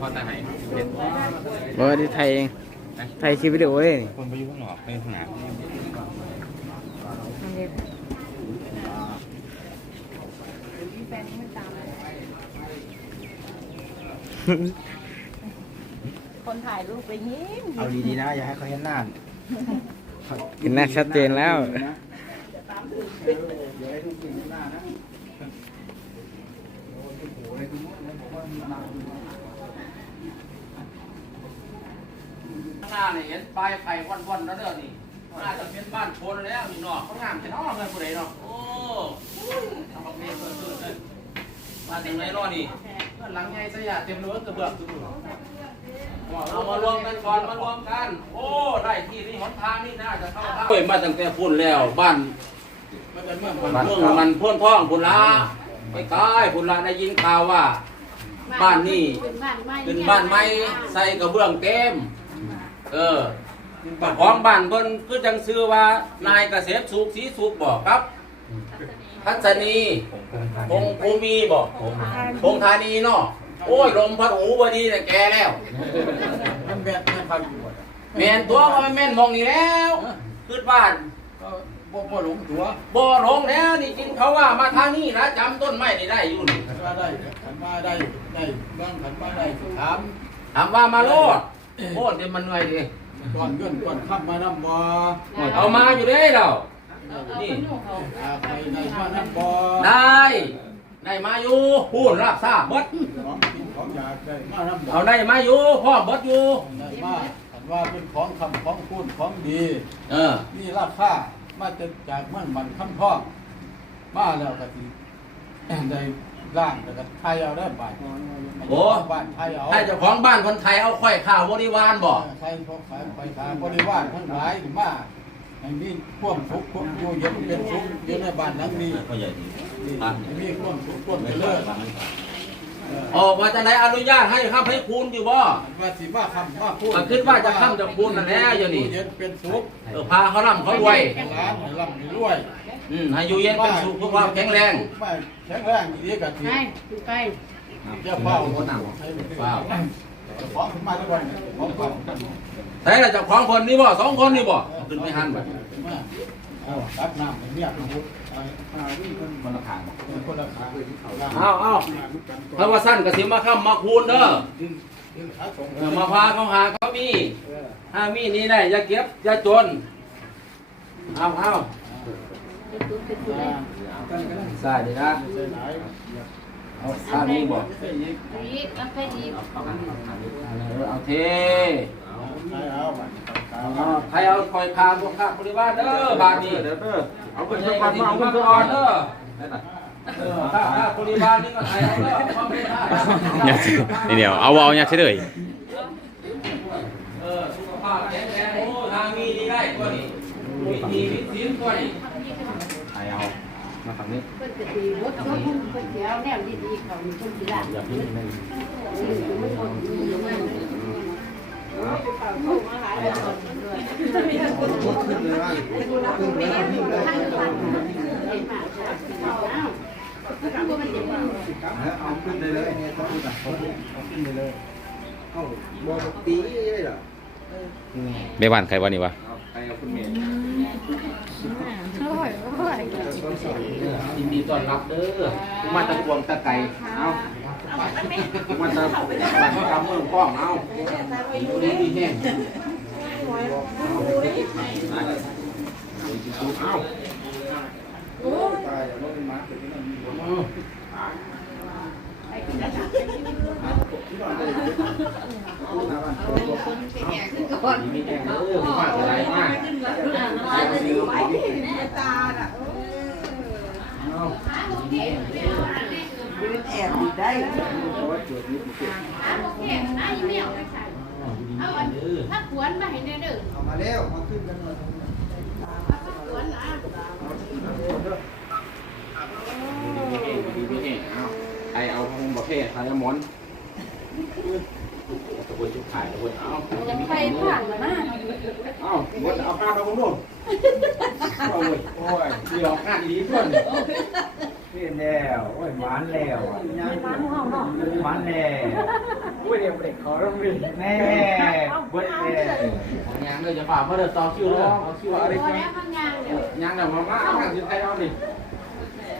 พอจะให้เห็นบอกว่าที่ไทยเองไทยคลิปวิดีโอเองคนไปอยู่ข้างนอกไปข้างหน้าคนถ่ายรูปไปยิ้มเอาดีๆนะ อย่าให้เขาเห็นหน้าเห็นหน้าชัดเจนแล้ว อย่าให้ทุกคน เห็นหน้านะข้างหน้าเนี่ยเห็นปลายไผ่วันๆแล้วเด้อนี่น่าจะเป็นบ้านชนแล้วนี่เนาะเขางามเป็นอ้อเงินผู้ใดเนาะ โอ้ทำบักเมย์เปิดๆเลยมาถึงไหนรอนี่เพื่อนหลังใหญ่สยะเต็มเลยกระเบื้องทุกคนเอามารวมกันก่อนมารวมกัน โอ้ ได้ที่นี่หนทางนี่น่าจะเข้าทางเฮ้ยมาตั้งแต่พุ่นแล้วบ้านเมืองมันพ่นท้องพุ่นละไปกายพุ่นละได้ยินข่าวว่า บ้านนี่เป็นบ้านไม้เป็นบ้านไม้ใส่กระเบื้องเต็ม เออเจ้าของบ้านเพิ่นคือจังซื้อว่านายเกษตรสุขศรีสุขบอกครับ ทัศนีพงภูมีบอกพงธานีเนาะโอ้ยลมพัดหูบดีแต่แกแล้วมันแบบไม่ฟังอยู่อะแม่นตัวว่ามันแม่นมองนี่แล้วคือบ้านก็บ่บ่หลงตัวบ่หลงแล้วนี่กินเขาว่ามาทางนี้นะจำต้นไม้นี่ได้อยู่นี่ขันว่าได้ขันว่าได้ได้เรื่องขันว่าได้ถามถามว่ามาโลด โอ้เดี๋ยวมันเหนื่อยดิก่อนเงินก่อนค้ำมานำบ่เอามาอยู่ได้เรานี่อาใครได้มานำบ่ได้ได้มาอยู่พูดรับทราบเบดของกินของอยากได้มานำบ่เอาได้มาอยู่พ่อเบดอยู่ได้มาขันว่าเป็นของคำของพูดของดี เออนี่ราคามาจะจากเมืองมันคำพ่องมาแล้วก็สิได้ ร่างแล้วก็ไทยเอาได้บาทโอ้ บ้านไทยเอาให้เจ้าของบ้านคนไทยเอาค่อยข่าวบริวารบอกใครเขาขายไปทางบริวารทั้งหลายมาให้มีความสุขความอยู่เย็นเป็นสุขอยู่ในบ้านหลังนี้ก็ใหญ่ดีนี่ให้มีความสุขความเจริญเออออกมาจากไหนอนุญาตให้ข้าให้คูณอยู่บ่ว่าสิมาคำมาพูดก็คิดว่าจะค้ำจะคูณนั่นแหละอยู่นี่เย็นเป็นสุขเออพาเขาร่ำเขารวยให้ร้านให้ร่ำให้รวย อืมให้อยู่เย็นเป็นสุขทุกความแข็งแรงไม่แข็งแรงดีกับทีให้ดูไปเจ้าเฝ้าคนหนักให้เฝ้าของขึ้นมาทุกวันของเฝ้าแต่เราเจ้าของคนนี้บ่สองคนนี่บ่ขึ้นไม่หันบ่ขึ้นมาเอารับน้ำให้เมียทุกคนเอาวิ่งคนคนละขางคนละขางเอาเอาถ้าว่าสั้นก็สิมาค้ำมาคูณเด้อดึงดึงขาตรงเออมาพาเขาหาเขามีเออถ้ามีนี้ได้อย่าเก็บอย่าจนเอาเอา ใส่ดีนะเอาถ้ามีบอกใส่ยิกดีแล้วไปดีเอาเทใส่เอาใครเอาคอยพาพวกข้าบริวารเด้อบาทนี้เด้อเอาไปก่อนมาเอาไปก่อนเอาเงินี่ก็ใครเอาเด้อเนี่ยเดี๋ยวเอาเอาเนี่ยเฉยเออสุขภาพแข็งแรงโอ้ทางมีดีได้ตัวนี้มีดีมีศีลตัวนี้ใครเอามาฝั่งนี้ เพิ่น จะตีรถรถเพิ่นเดียวแนวดีๆเขามีคนสิล่ะอย่าพิ้งเลยไม่คนมีอยู่นั่นโอ้ยเป่าเข้ามาหลายคนด้วยมีคนขึ้นเลยว่าขึ้นเลยขึ้นเลยเห็นมาอ้าวก็มันเอาขึ้นเลยเลยเนี่ยต้องพูดอะเอาขึ้นเลยเลยเอาบอกปีเลยเหรอๆเบบ้านใครวันนี้วะ ไปเอาคุณเมย์ยินดีต้อนรับเด้อทุกมาตะกวงตะไก่เอาทุกมาตะบ้านกำเมืองป้องเอาอยู่ดีดีแห้งเอาวมันมาถึงนั่นมีคนมีแห้งเด้อผู้ว่าอะไรมากเอา ถ้าขวนมาให้แน่เด้อเอามาแล้วมาขึ้นกันมาถ้าขวนนะมีแห้งดีมีแห้งเอาใครเอาของประเภทใครเอาหมอนตะบนชุบขายตะบนเอาไปผ่านมานะเอาหมดเอาผ้ามาของโน่นโอ้ยโอ้ยเดี๋ยวงานดีเพื่อน นแล้วโอ้ยหวานแล้วหวานแล้วอุ้ยเดี๋ยวเด็กขอต้องรีแน่เบิดแน่ยางเลยจะฝ่าเพราะเดี๋ยวต่อคิวเลยต่อคิวอะไรพอแล้วพังยางเดี๋ยวยางเดี๋ยวมามาเอางานสิใครเอาดิ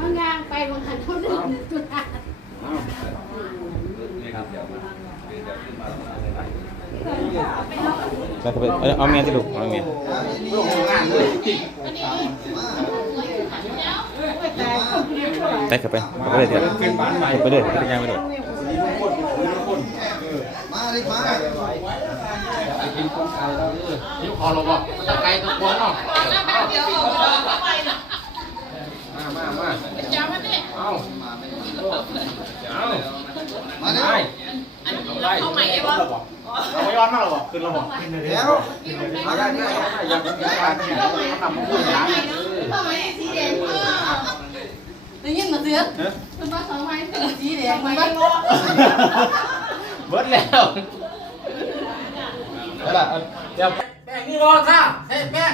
พังยางไปบางคันเขาดึงจุดอะแล้วก็ไปเอาเอาเมียที่ลูกเอาเมียลูกทำงานเลย ได้เข้าไปเข้าไปเลยเถอะไปเลยไปยังไปเลยมาเลยมากินคนไก่เราเออยิ้วคอเราบอกตะไคร้ตะกวนเนาะมามามาจับมันดิเอาเอามาเลยได้เข้าใหม่ได้ปะ เราไม่ย้อนมากหรอกขึ้นเราบอกแล้วมาได้ได้อยากเป็นการเนี่ยทำมาพูดอย่างนี้สีแดงได้ยินมาเสือเป็นบ้าสองไม้สีแดงไม้งอเบิดแล้วเดี๋ยวแป้งนี่รอท่าใช้แป้ง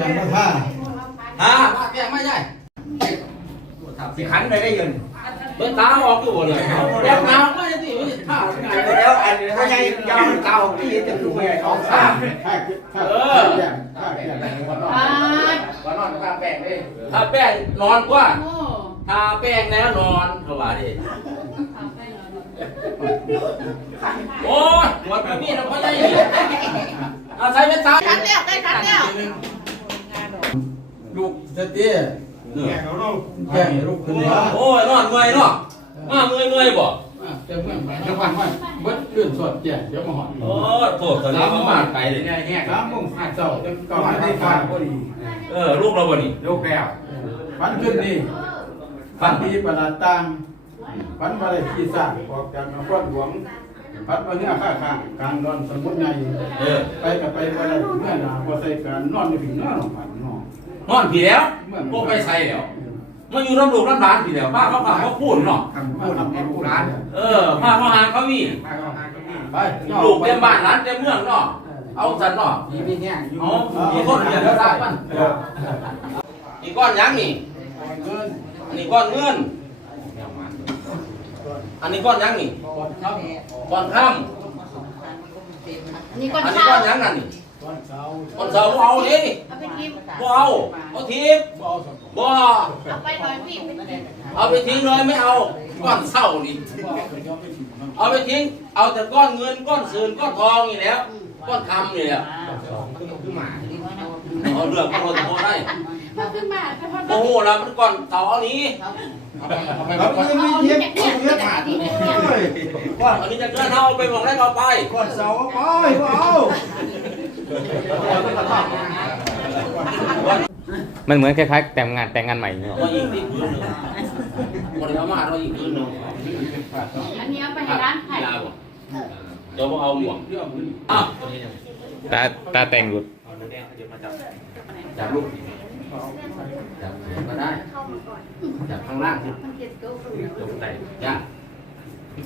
ยังไม่ท่าอ่าแป้งไม่ใช่สิขันไปได้ยินเบิดตาออกอยู่เลยแป้งตาไม่ได้สิไม่ท่า แล้วอันนี้ถ้าใหญ่ยาวเก่าพี่จะดูไงออกข้างถ้าถ้าแก่ถ้าแก่วันนอกอ่าวันนอนทาแป้งเลยถ้าแป้งนอนกว่าโอ้าแป้งแล้วนอนเขาว่าดิโอ้ยหมดพี่เราก็ได้เอาใส่เป็นตาขันแล้วได้ขันแล้วลูกเตี้ยแก่เขาลูกแก่ลูกคนนี้โอ้ยนอนเมื่อยเนาะมาเมื่อยเมื่อยบ่ จะเมื่อจะวันวันเบิดขึ้นสดแก่เดี๋ยวมาหอนโอ้โทษตอนนี้เขามาไกลเลยเนี่ยเนี่ยสามโมงห้าเจ้าจะก็มาได้ฟันพอดีเออลูกเราบ่นี่ลูกแล้วฟันขึ้นนี่ฟันที่ประหลาดต่างฟันมาได้ขี้ซ่าออกจากนครหลวงฟันมาเนื้อข้าข้างกลางดอนสมุทรใหญ่เออไปกับไปบ่ได้เมื่อหนาบ่ใส่การนอนในผิงนอนของฝันนอนนอนผีแล้วพวกไปใส่แล้ว มาอยู่น้ำลูกน้ำหลานผีแล้วป้าเขาพาเขาพูดเนาะทำพูดทำพูดร้านเออป้าเขาหาเขามีไปลูกเต็มบ้านหลานเต็มเมืองเนาะเอาสันเนาะมีมีเนี่ยเอามีคนเดียวแล้วรักมันอีกก้อนหยังนี่เงินอันนี้ก้อนเงินอันนี้ก้อนหยังนี่ก่อนครับก้อนค่อันนี้ำก่อนอันนี้เช้าก้อนหยังนั่นนี่ ก่อนเช้าก้อนเสาร์บ่เอาเด้นี่เอาไปทิ้งบ่เอาเอาทิ้งบ่เอาสักบ่ เอาไปลอยพี่ไปทิ้งเอาไปทิ้งเลยไม่เอา ก้อนเศร้านี่ บ่เอาไปยอมไปถิ่นมันเอาไปทิ้ง เอาแต่ก้อนเงินก้อนเสืนก้อนทองนี่แหล้ว ก้อนคำนี่แหละเอาเรื่องก้อนโทรได้มาขึ้นมาไปพอดโอ้โหแล้วมันก้อนเสาเอานี้ครับยังไม่เย็บเอาเย็บขาดเลยก่อนอันนี้จะเกินเอาไปบอกได้เอาไปก่อนเสาไปบ่เอา มันเหมือนคล้ายๆแต่งงานแต่งงานใหม่เนาะเราอีกที่พื้นหนึ่งคนเอามาเราอีกพื้นหนึ่งอันนี้เอาไปให้ร้านไข่ยาวบ่เดี๋ยวพวกเอาหมวกอ้าวตาตาแต่งหลุดจับลูกจับมาได้จับข้างล่างสิมันเก็บตัวลงไตจ้า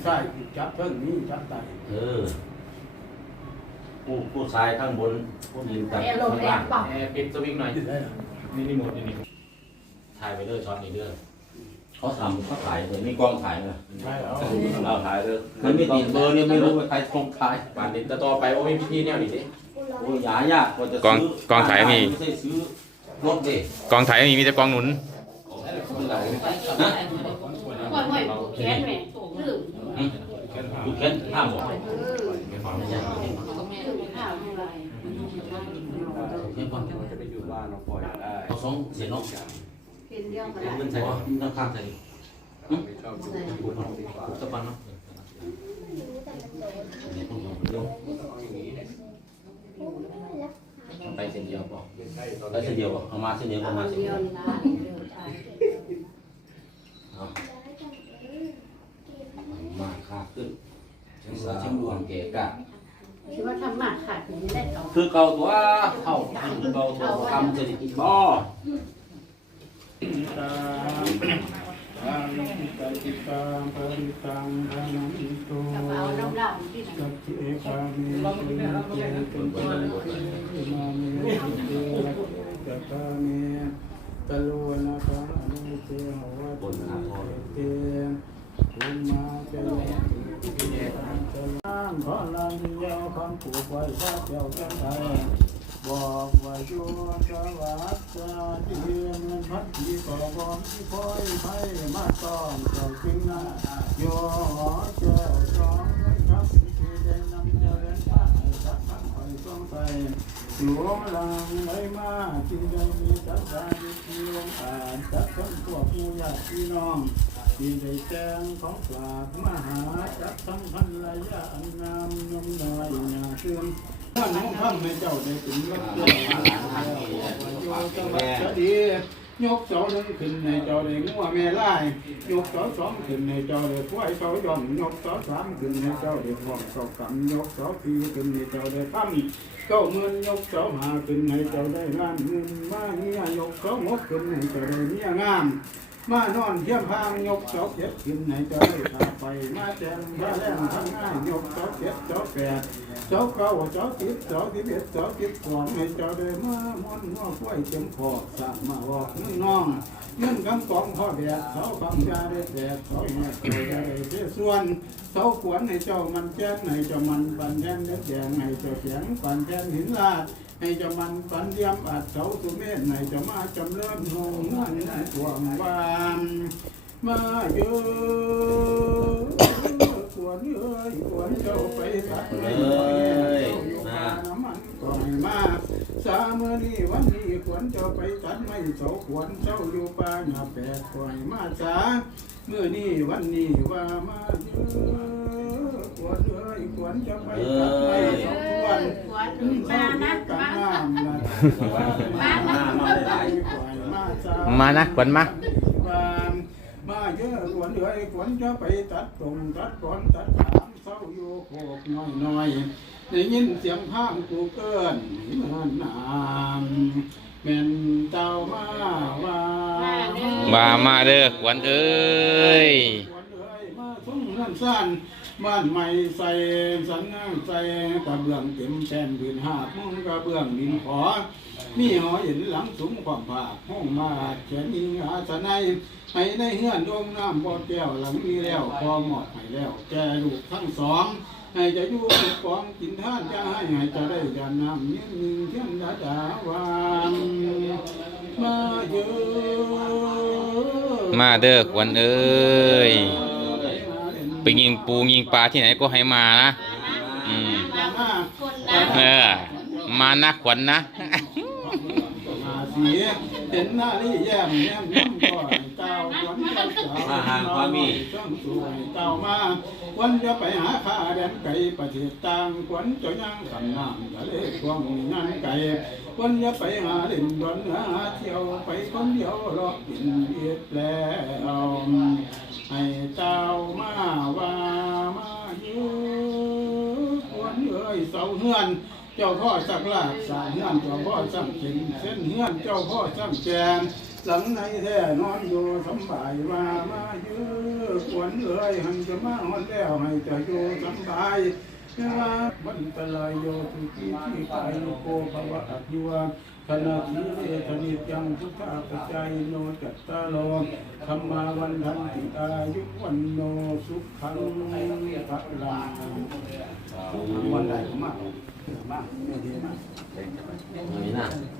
ใส่จับเพิ่งนี่จับไตเออ ผู้ผู้ชายข้างบนผู้หญิงจับแอร์ลมข้างแอล่างร์ปรับแอร์ปิดสวิงหน่อยได้นี่นี่หมดนี่ถ่ายไปเรื่อยช็อตนี้เรื่อยเขาทำเขาถ่ายเลยมีกล้องถ่ายนะใช่แล้วเราถ่ายเลยมันไม่ติดเบอร์เนี่ยไม่รู้ว่าใครคงถ่ายป่านนี้แต่ต่อไปโอ้ยพี่เนี่ยนี่ดิโอ้ยหายากกว่าจะกองซื้อกองถ่ายมีไม่ใช่ซื้อรถดิกองถ่ายไม่มีมีแต่กองหนุนนะก่อนหน่อย แค้นแม่ลืมดูแค่ห้ามบอกลืมข้าวอะไรเพื่อนก่อนเอาสองเสียนกเป็นเรื่องอะไรเงินใส่ก่อนน้ำข้างใส่หึถูกตะปันเนาะไปเส้นเดียวบอกไปเส้นเดียวบอกเอามาเส้นเดียวเอามาเส้นเดีเดียยววนี่ละเอามาค่าขึ้นสาชิมดวงเกะกะคิดว่าทำหมากขาดถึงได้ต่อคือเก่าตัวเท่าคือ เบาตัวคำจะติดบ่อตาอันตติตาปริตังพนันตุสัพเพปามิสุเตตุเตมามิสุเตตัตามิตะโลนะปะอนุเตหวะเตภูมาเตติเตตังพลังเยาคำผูกไว้ว่าเจ้าจังไทย วัสดิ์ที่เงินพัดที่ก่อบอมที่คอยไปมาต้องเจ้าจึงนะโยหอเจ้าสองครับที่ได้นำเจริญไปสักพักคอยต้องไปหลวงหลังไหลมาจึงได้มีสัจจะที่ลงอ่านจักคนพวกผู้ญาติพี่น้องที่ได้แจ้งของฝากมหาจักทั้งพันระยะอันงามยมน้อยหนาเสื่อม ท่านของท่านให้เจ้าได้ถึงรับเจ้ามาแล้วโยจังหวัดจะดียกสาหนึ่งขึ้นในเจ้าได้งัวแม่ไล่ยกเสาสองขึ้นในเจ้าได้ควายเสาย่อมยกเสาสามขึ้นในเจ้าได้องเสากำยกเสาสี่ขึ้นในเจ้าได้ปั้มเก้าหมื่นยกเสาห้าขึ้นในเจ้าได้ล้านเงินมาเมียยกเสาหกขึ้นในเจ้าได้เมียงาม มานอนเทียมพางยกเสาเจ็ดขึ้นในเจ้าได้พาไป มาแจมพาแรงทำง่ายยกเสาเจ็ดเสาแปดเสาเก้าเสาสิบเสาสิบเอ็ดเสาสิบสองให้เจ้าได้มามอนหัวกล้วยเต็มคอสามมาบอกน้องเงินคำกองพ่อแดดเสาคำยาได้แดดเสาแห่เสาได้เจ้ส่วนเสาขวนให้เจ้ามันแจ้งให้เจ้ามันปันแจ้งเนื้อแดงให้เจ้าเสียงปันแจ้งหินลาด ให้จ้ามันปันเดียมอัดเสาสุเมธให้เจ้ามาจำเริ่มหงเงินในทวงวานมาเยอะกวนเอ้ยกวนเจ้าไปสักไม่ไหวเจ้าอยู่ป่าน้ำมันก่อยมาสามมื้อนี้วันนี้กวนเจ้าไปตัดไม่เสาขวนเจ้าอยู่ป่าหน้าแปดก่อยมาสาเมื่อนี้วันนี้ว่ามาเยอะ ม่เสาขวนขวัญมานะมามานะขวัญมามาเยอะขวัญเอ้ขวัญจะไปตัดตรงตัดก่อนตัดถามเศร้าอยู่โคกน้อยน้อยได้ยินเสียงพามกูเกินเหมือนน้ำเป็นเจ้ามาว่าว่ามาเด้อขวัญเอ้ยขวัญเอ้ยมาทุ่งนั่นสั้น บ้านใหม่ใส่สันนั่งใส่กระเบื้องเต็มแผ่นดินหาบมุงกระเบื้องดินขอ มีหอเห็นหลังสูงความผาห้องมาแขนยิงอาสนัยให้ในเฮือนดวงน้ำบ่อแก้วหลังมีแล้วพอหมดให้แล้วแกลูกทั้งสองให้จะอยู่กป้องกินท่านจะให้ให้จะได้ยานน้ำยิ่งยิ่งเทียนดาดาวานมาเยอะมาเด้อขวัญเอ้ย ไปยิงปูยิงปลาที่ไหนก็ให้มานะอืมาคนนะเออ มานะขวัญนะ มาสีเห็นหน้าลี่แย่มแย่มน้ำก่อน เจ้าวัญเจ้าสาวมาหาความมีจ้องสวยเจ้ามาวันจะไปหาข้าแดนไก่ประเทศต่างขวัญเจ้าย่างขันน้ำทะเลกว้างงานไก่วันจะไปหาเล่นบอลหาเที่ยวไปคนเดียวรอกินเบียดแล้วให้เจ้ามาว่ามาอยู่ขวัญเอ้ยเสาเฮือน เจ้าพ่อสักลากสายเฮือนเจ้าพ่อสักเข็นเส้นเฮือนเจ้าพ่อสักแกน หลังในแท้นอนอยู่สบายว่ามาเยอะขวัญเอ้ยหันจะมาฮอนแล้วให้จะอยู่สบายว่าบันตรายโยทุกีที่กายโกภวะอภิวาขณะที่เอธนิจังพุทธาปัจจายโนจัตตาโลธรรมาวันทันติอายุวันโนสุขังพระลังวันใดมากมากไม่ดีมากนี่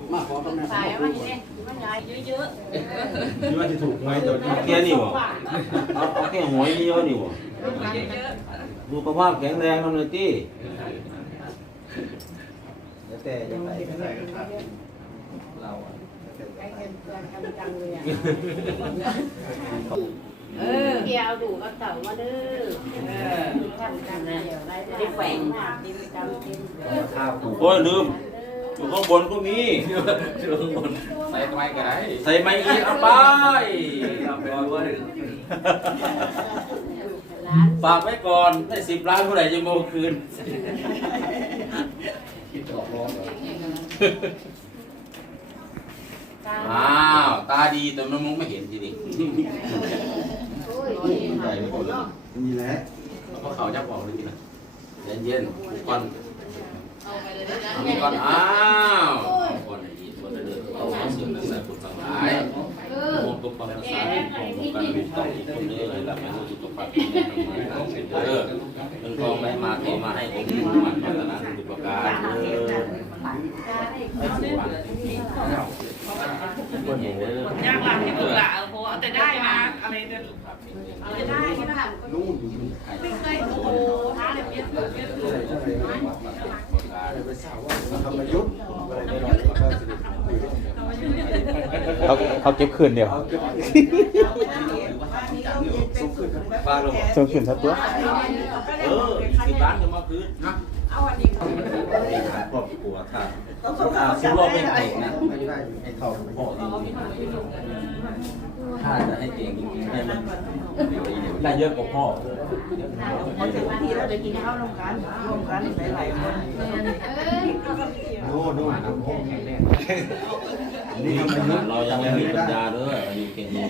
ตำแหน่งสายมันเนี่ยมันยายเยอะคิดว่าจะถูกไหมตัวแค่นี้บ่เอาเอาแค่หวยนี่เยอะนี่บ่ๆเยอะดูสภาพแข็งแรงทำเลยที่แล้วแต่จะไปเราอะเออเกี่ยวดูก็เต่ามาเด้อเออท่านกันเดี๋ยวได้ได้แฝงดินจำกินข้าวโอ้ยลืม อยู่ข้างบนก็มีอยู่ข้างบน ใส่ทำไมกันได้ใส่ไม้อีกเอาไปเอาไปด้วยฝากไว้ก่อนได้สิบล้านเท่าไหร่จะโมคืนอ้าวตาดีแต่มันมองไม่เห็นทีนี้ใหญ่ไปหมดเลยนี่แหละเพราะเขาจะบอกเลยทีนะเย็นเย็นๆก่อน อาไปเลยนะมีก่อนอ้าวก่อนไอ้ดีตัวเดือดเอาเสียงนั่นแหละปุตตังหลายเออผมตุกปังภาษาผมกันลุต้องคนนี้เลยละไม่รู้ตุกปังเออเงินกองได้มาเทมาให้ผมมันพัฒนาสุขปการเออไม่สุวรรณคนเห็นเลยยากหลังที่ถูกละเพราะแต่ได้มาอะไรจะจะได้ก็ได้นู่นไม่เคยโอ้โหท้าเลยเปลี่ยนเปลี่ ยนเปลี่ยนธรรมยุทธ์อะไรไม่รอดก็สิเขาเขาเก็บคืนเดียวสูงขึ้นครับบ้านเราบอกส่งคืนทับตัว เออสิบล้านจะมาคืนนะ เอาอันนี้เองครอบ ครัวถ้าซื้อว่าเป็นเด็กนะไม่ได้ให้เขาพ่อจริงๆถ้าจะให้เก่งจริงๆให้มันได้เยอะกว่าพ่อพอถึงที่เราไปกินข้าวร่วมกันร่วมกันหลายๆคนเออโน่นโน่นพ่อแข็งแรงนี่เรายังไม่มีปัญญาเลยอายุแค่นี้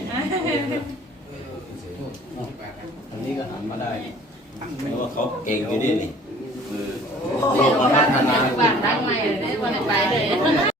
อันนี้ก็หันมาได้เพราะว่าเขาเก่งอยู่นี่นี่ โอ้โหพัฒนา บ้านดังใหม่เลยวันไปเลย